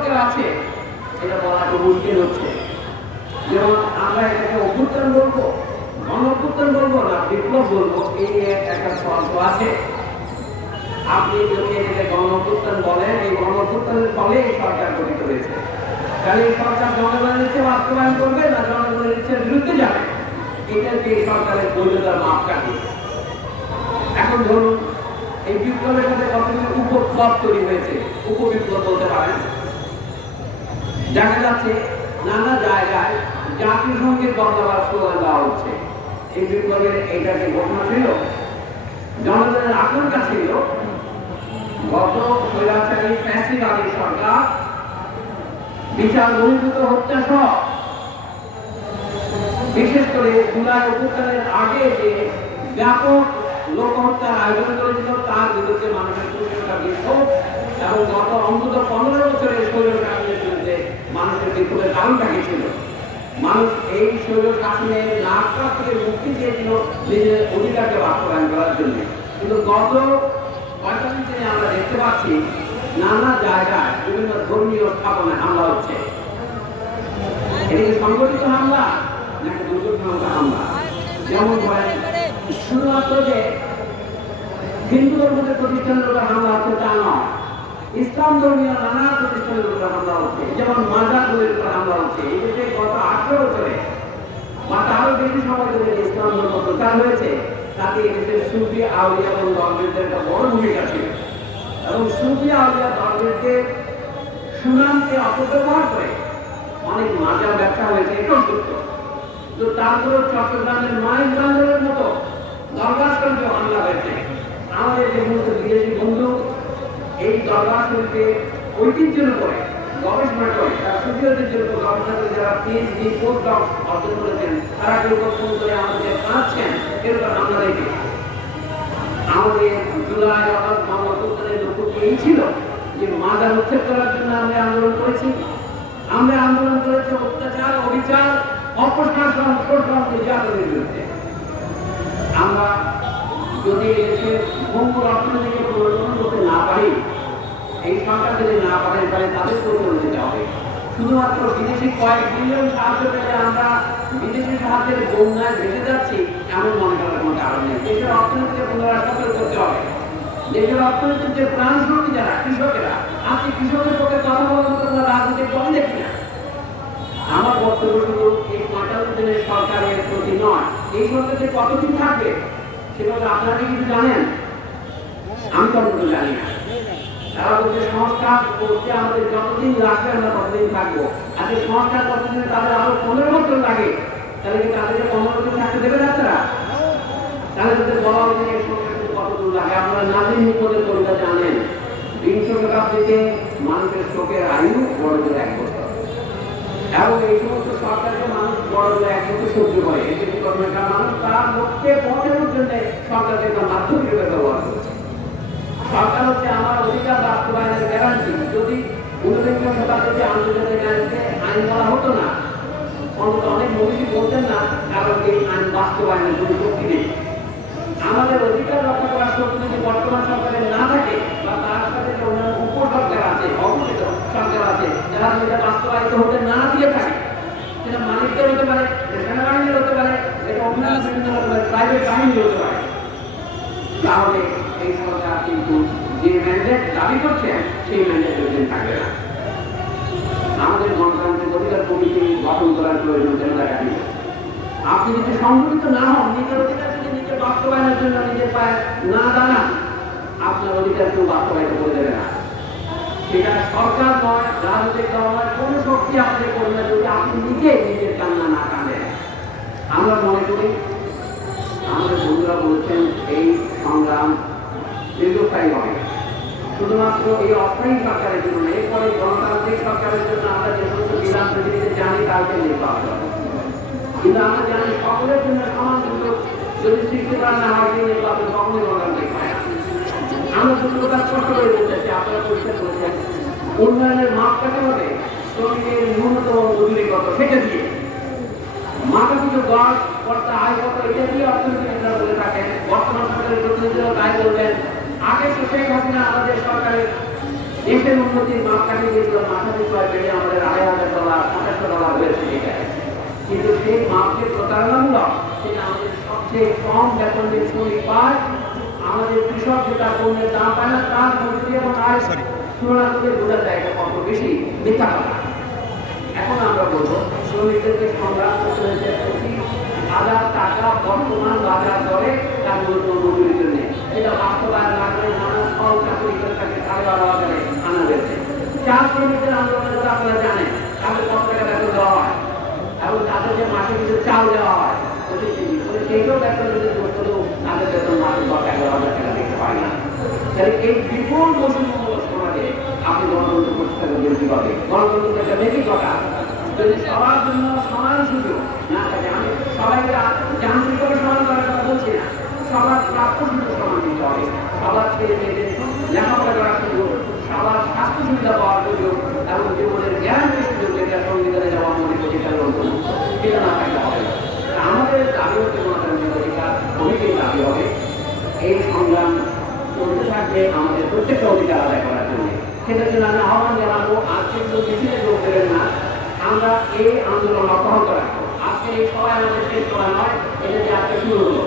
সরকার আছে, এটা বলা একটু মুশকিল হচ্ছে। যেমন আমরা এটাকে অভ্যুত্থান বলব গণ অভ্যুত্থান বলব না, বিপ্লব বলব, এই একটা তর্ক আছে। আপনি যদি এটাকে গণ অভ্যুত্থান বলেন, এই গণ অভ্যুত্থানের ফলে এই সরকার গঠিত হয়েছে। তাহলে এই সরকার জনগণের ইচ্ছে বাস্তবায়ন করবে না জনগণের ইচ্ছের বিরুদ্ধে যাবে? এটাকে এই সরকারের বৈধতার মাপকাঠি। এখন ধরুন, এই বিপ্লবের সাথে কতগুলো উপপ্লব তৈরি হয়েছে? উপবিপ্লব বলতে পারেন। দেখা যাচ্ছে নানা জায়গায় জাতীয় সংগীত স্লোগান দেওয়া হচ্ছে। এই বিপ্লবের এইটাকে ঘটনা ছিল, জনগণের আকাঙ্ক্ষা ছিল, গত স্বৈরাচারী ফ্যাসিবাদী সরকার বিচার বহির্ভূত হত্যা সহ, বিশেষ করে জুলাই অভ্যুত্থানের আগে যে ব্যাপক লোক হত্যার আয়োজন করেছিল, তার বিরুদ্ধে মানুষের তুলনা বিক্ষোভ এবং গত অন্তত পনেরো বছরের বিরুদ্ধে মানুষের বিক্ষোভের কারণটা কি ছিল? মানুষ এই শৈল শাসনের নাটকা থেকে মুক্তি চেয়েছিল নিজের অধিকারকে বাস্তবায়ন করার জন্য। কিন্তু গত পঁয়তাল্লিশ দিনে আমরা দেখতে পাচ্ছি নানা জায়গায় বিভিন্ন ধর্মীয় স্থাপনায় হামলা হচ্ছে। এটা সংগঠিত হামলা নাকি দুর্ঘটনাগত হামলা? যেমন ধরেন শুধুমাত্র যে হিন্দু ধর্মের প্রতিষ্ঠানের হামলা হচ্ছে তা নয় ইসলাম ধর্মীয় নানা প্রতিষ্ঠানের উপর হামলা হচ্ছে। যেমন মাজারগুলির উপর হামলা হচ্ছে। এই দেশে গত আঠারো বছরে বা তারও বেশি সময় ধরে ইসলাম ধর্ম প্রচার হয়েছে, তাতে এদেশের সুফি, আউলিয়া এবং ধর্মের একটা বড় ভূমিকা ছিল। এবং সুফি, আউলিয়া ধর্মের সুনামকে অপব্যবহার করে অনেক মাজার ব্যবসা হয়েছে, এটাও সত্য। তো তারপরে চট্টগ্রামের মাইক বান্ধবের মতো শরীফে হামলা হয়েছে। আমাদের যে সমস্ত বিদেশি বন্ধু এই দরবার শরীফে ঐতিহ্যের উপরে গবেষণা করে, তার ঐতিহ্যের উপর গবেষণা করে যারা পিএইচডি পোস্ট ডক অর্জন করেছেন, তারা কেউ ফোন করে আমাদের কাঁদছেন এরকম দেখি আমাদের জুলাই অগস্ট গণঅভ্যুত্থানের লক্ষ্য এই ছিল যে মাদার উচ্ছেদ করার জন্য আমরা আন্দোলন করেছি। আমরা আন্দোলন করেছি অত্যাচার, অবিচার অপশাসন শোষণ নির্যাতনের বিরুদ্ধে। আমরা যদি এদেশের ভঙ্গুর অর্থনীতিকে পরিবর্তন করতে না পারি, এই সরকার যদি না পারে তাহলে তাদের পরিবর্তন দিতে হবে। শুধুমাত্র বিদেশি কয়েক বিলিয়ন সাহায্য পেলে আমরা বিদেশি সাহায্যের বন্যায় ভেসে যাচ্ছি, এমন মনে করার কোনো কারণ নেই। দেশের অর্থনীতিকে পুনরায় সচল করতে হবে। দেশের অর্থনীতির যে প্রাণ শক্তি যারা, কৃষকেরা আজকে কৃষকের পক্ষে কথা বলার মতো কোনো রাজনৈতিক দল দেখি না? আমার বক্তব্য শুধু এই দিনের সরকারের প্রতি নয়, এই সরকার যে কতদিন থাকবে? সেটা আপনারা কি কিছু জানেন? আমি জানি না। তারা বলছে, সংস্কার করতে আমাদের যতদিন লাগবে আমরা ততদিন থাকব। আজকে সংস্কার করতে তাদের আরও পনেরো বছর লাগে। তাহলে কি তাদেরকে পনেরো বছর থাকতে আপনারা তাহলে তাদের বলা সংস্কার কতদূর লাগে? আপনারা নাজিম মুখদের কবিতা জানেন। বিংশ শতাব্দীতে মানুষের শোকের আয়ু বড়দের এক বছর। আইন বলা হতো না। অন্তত অনেক মনীষী বলতেন না, কারণ বাস্তবায়নের আমাদের অধিকার রক্ষা করার শক্তি যদি বর্তমান সরকারের না থাকে, বা তার সাথে যে অন্যান্য উপসরকার আছে অবস্থিত সরকার আছে। যারা এটা বাস্তবায়িত হতে না দিয়ে থাকে, সেটা মালিকদের হতে পারে, সেনাবাহিনীর হতে পারে এটা অন্যান্য হতে পারে প্রাইভেট বাহিনীর হতে পারে। তাহলে এই সরকার কিন্তু যে ম্যান্ডেট দাবি করছে, সেই ম্যান্ডেট ওইদিন থাকবে না। আমাদের গণতান্ত্রিক অধিকার কমিটি গঠন করার প্রয়োজন কেন দেখা দিল? আপনি যদি সংগঠিত না হন, নিজের অধিকার যদি নিজে বাস্তবায়নের জন্য নিজের পায়ে না দাঁড়ান, আপনার অধিকার কেউ বাস্তবায়িত করে দেবে না। সেটা সরকার নয় রাজনৈতিক দল নয় কোনো শক্তি আপনাদের করবে যদি আপনি নিজে নিজের কান্না না কাঁদেন আমরা মনে করি আমাদের বন্ধুরা বলছেন এই সংগ্রাম দীর্ঘস্থায়ী হবে শুধুমাত্র এই অস্থায়ী সরকারের জন্য নয়, এরপরে গণতান্ত্রিক সরকারের জন্য আমরা যে সমস্ত বিধান পৃথিবীতে জানি কালকে নির্বাচন। কিন্তু আমরা জানি সকলের জন্য সমান সুযোগ যদি সৃষ্টি না হয় নির্বাচন কখনোই করে উন্নয়নের মাপ হবে শ্রমিকের ন্যূনতম মজুরি কত সেটা দিয়ে। মাথা পিছু গড় কর্তা আয় কত এটা দিয়ে অর্থনীতিবিদরা বলে থাকেন। বর্তমান সরকারের প্রতিনিধিরাও তাই বলবেন আগে তো শেখ হাসিনা আমাদের সরকারের দেশের উন্নতির মাপকাঠি যেগুলো মাথা পিছু হয় বেড়ে আমাদের আড়াই হাজার ডলার আঠাশশো ডলার হয়েছে কিন্তু সেই মাপকে প্রতারণামূলক সেটা আমাদের সবচেয়ে কম বেতন যে শ্রমিক পায়। আমাদের কৃষক যে তার পণ্যের দাম পায় না তার মজুরি এবং আয় তুলনা করে বোঝা যায় এটা কত বেশি মিথ্যা এখন আমরা বলব শ্রমিকদেরকে সংগ্রাম করতে হয়েছে প্রতি হাজার টাকা বর্তমান বাজার দরে তার মজুরির জন্য এটা বাস্তবায়ন না করে নানা ফল চাকরি করে তাকে সাড়ে বারো হাজারে আনা হয়েছে। চা শ্রমিকদের আন্দোলনের কথা আপনারা জানেন তাদের কত টাকা বেতন দেওয়া হয়? এবং তাদের যে মাসে কিছু চাল দেওয়া হয় সেইটাও বেতন যদি করতেও সবাইকে যান্ত্রিকভাবে সমান বলছি না। সবার প্রাপ্য দিতে হবে। সবার ছেলে মেয়েদের লেখাপড়া করার সবার স্বাস্থ্য সুবিধা পাওয়ার সুযোগ, এবং জীবনের জ্ঞানের সুযোগ যেটা সংবিধানে যাওয়া মনে করি সেটা অন্তর্ভুক্ত সেটা না থাকলে হবে না তা আমাদের দাবি হচ্ছে গণতান্ত্রিক অধিকার কমিটির দাবি হবে এই সংগ্রাম চলতে আমাদের প্রত্যেকটা অধিকার আদায় করার জন্য। সেটার জন্য আমি আহ্বান জানাব আজকে কেউ মিছিলে যোগ দেবেন না। আমরা এই আন্দোলন অব্যাহত রাখব। আজকে এই সবাই আমাদের শেষ করা নয়, এটা যে আজকে শুরু হলো।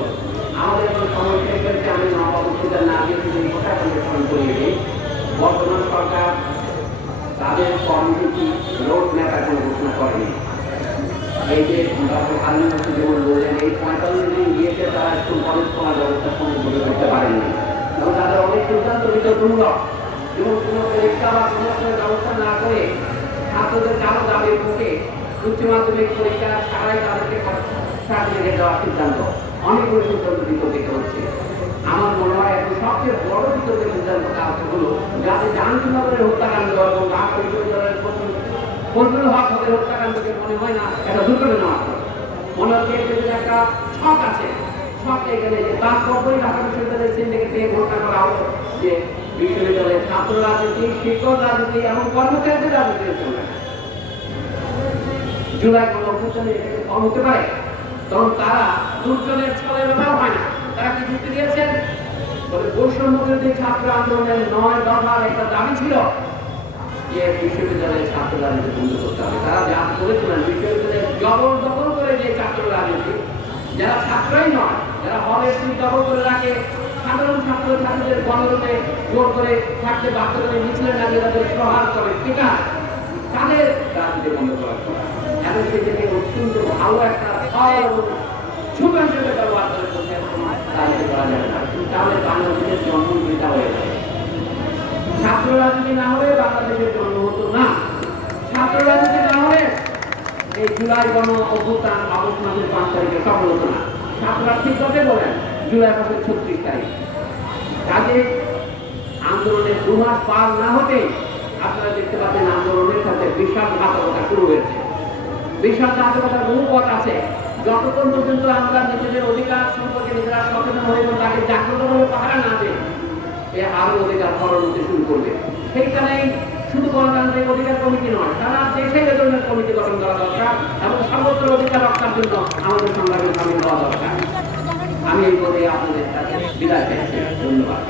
আমাদের কোনো শেষ হয়েছে আমি নবাবুদ্দিন না দিয়ে কথা পরিবেশন করিয়ে দিই বর্তমান সরকার তাদের কর্মসূচি, রোড ম্যাপ এখন ঘোষণা করেনি। এই যে ডক্টর মুক্তি যেমন বললেন, এই পঁয়তাল্লিশ দিন গিয়েছে তারা স্কুল, কলেজ খোলার ব্যবস্থা সম্পূর্ণ করতে পারেননি। এবং তাদের অনেক সিদ্ধান্ত বিতর্কমূলক। এবং কোনো পরীক্ষা বা কোনো ব্যবস্থা না করে ছাত্রদের কারও দাবির মুখে উচ্চ মাধ্যমিক পরীক্ষা ছাড়াই তাদেরকে সার্টিফিকেট দেওয়ার সিদ্ধান্ত অনেকগুলো সিদ্ধান্ত বিতর্কিত হচ্ছে। আমার মনে হয় এখন সবচেয়ে বড় বিতর্কের সিদ্ধান্ত হলো যাতে জাহাঙ্গীরনগরের হত্যাকাণ্ড এবং বিশ্ববিদ্যালয়ের ফজলুল হক হকের হত্যাকাণ্ডকে মনে হয় না এটা দুর্ঘটনা। মনে হচ্ছে একটা ছক আছে। যে তার ঢাকা বিশ্ববিদ্যালয়ের ঘোষণা করা যে ছাত্র রাজনীতি, শিক্ষক রাজনীতি এবং কর্মচারীদের রাজনীতি জুলাই হতে পারে, তখন তারা দুর্জনের ছলে ব্যাপার হয় না। তারা কি যুক্তি দিয়েছেন? ছাত্র আন্দোলনের নয় দফার একটা দাবি ছিল যে বিশ্ববিদ্যালয়ের ছাত্র রাজনীতি বন্ধ করতে হবে। তারা যা করেছিলেন জবরদখল করে যে ছাত্র রাজনীতি, যারা ছাত্রই নয় যারা হলের সিট দখল করে রাখে, সাধারণ ছাত্র ছাত্রীদের গণরূপে জোর করে থাকতে বাধ্য করে মিছিলে দাঁড়িয়ে তাদের প্রহার করে। পিটা তাদের রাজনীতি বন্ধ অত্যন্ত ভালো একটা ফল এবং ছোট হিসেবে ব্যবহার করে করা তাহলে জন্ম বৃথা হয়ে ছাত্র রাজনীতি না হলে বাংলাদেশের জন্ম হতো না। ছাত্র রাজনীতি না হলে এই জুলাই গণ অভ্যুত্থান আগস্ট মাসের পাঁচ তারিখে সফল হতো না। ছাত্ররা ঠিক কথা বলেন? জুলাই মাসের ছত্রিশ তারিখ। কাজে আন্দোলনের দু মাস পার না হতে আপনারা দেখতে পাচ্ছেন আন্দোলনের সাথে বিশ্বাসঘাতকতা শুরু হয়েছে। বিশ্বাসঘাতকতার বহু পথ আছে, যতক্ষণ পর্যন্ত আমরা নিজেদের অধিকার সম্পর্কে নিজেরা সচেতন হয়ে এবং তাকে জাগ্রতভাবে পাহারা না দেয় এ আরও অধিকার খরচ হতে শুরু করবে। সেইখানেই শুধু গণতান্ত্রিক অধিকার কমিটি নয় তারা দেশে এ ধরনের কমিটি গঠন করা দরকার এবং সর্বত্র অধিকার রক্ষার জন্য আমাদের সংগ্রামে সামিল হওয়া দরকার। আমি এই বলে আপনাদের কাছে বিদায় চাইছি ধন্যবাদ।